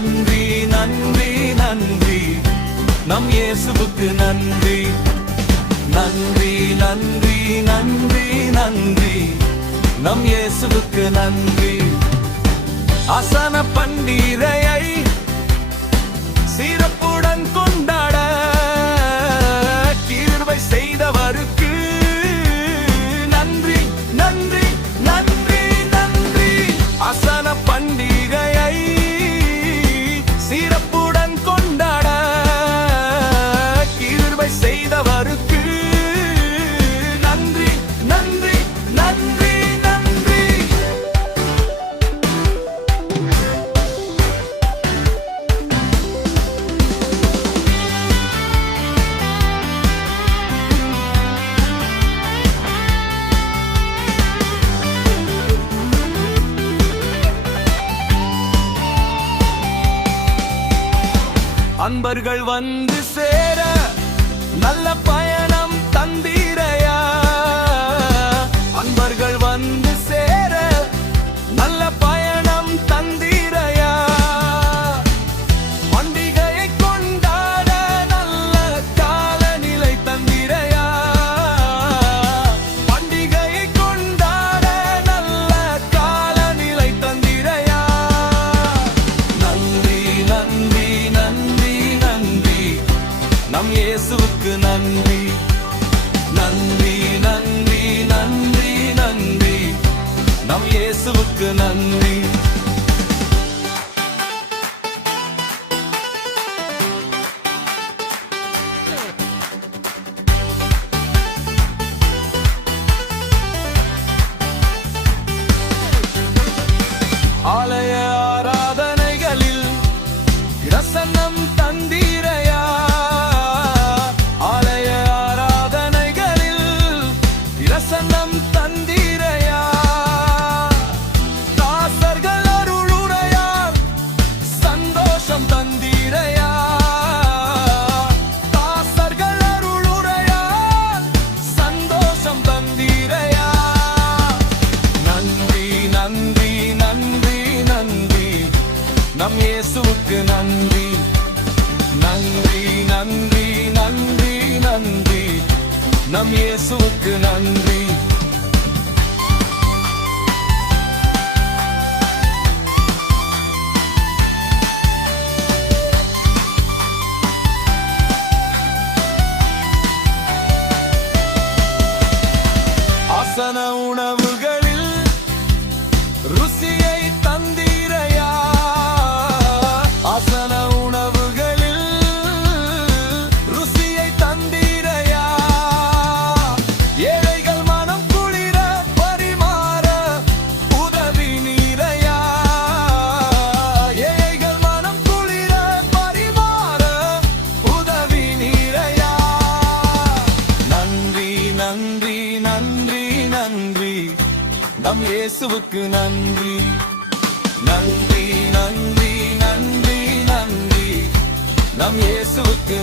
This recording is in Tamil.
நன்றி நன்றி நன்றி நம் இயேசுவுக்கு நன்றி நன்றி நன்றி நன்றி நன்றி நம் இயேசுவுக்கு நன்றி ஆசன பண்டிகையை சிறப்புடன் கொண்டாட கிருபை செய்தவருக்கு நன்றி நன்றி நன்றி நன்றி ஆசன பண்டிகையை சிறப்புடன் கொண்டாட கிருபை செய்தவருக்கு நன்றி நன்றி நன்றி நன்றி அன்பர்கள் வந்து சேர நல்ல பயணம் தந்தீரையா அன்பர்கள் வந்து சேர நல்ல பயணம் தந்தீரையா பண்டிகையை கொண்டாட நல்ல காலநிலை தந்தீரையா பண்டிகையை கொண்டாட நல்ல காலநிலை தந்தீரையா நன்றி நன்றி நன்றி நன்றி நம் இயேசுவுக்கு நன்றி நன்றி நன்றி நன்றி நன்றி நம் இயேசுவுக்கு நன்றி ஆலய ஆராதனைகளில் பிரசன்னம் தந்தீரையா ஆலய ஆராதனைகளில் பிரசன்னம் தந்தீரையா தாசர்கள் அருளுரையால் சந்தோஷம் தந்தீரையா தாசர்கள் அருளுரையால் சந்தோஷம் தந்தீரையா நன்றி நன்றி நன்றி நன்றி நம் இயேசுவுக்கு நன்றி நன்றி நன்றி நன்றி நன்றி நம் இயேசுவுக்கு நன்றி ஆசன உணவுகளில் ருசியை தந்தீரையா ஆசன உணவுகளில் ருசியை தந்தீரையா ஏழைகள் மனம் குளிர பரிமாற உதவி நீரையா ஏழைகள் மனம் குளிர பரிமாற உதவி நீரையா நன்றி நன்றி நன்றி நன்றி நம் இயேசுவுக்கு நன்றி நன்றி நன்றி நன்றி நன்றி நம் இயேசுவுக்கு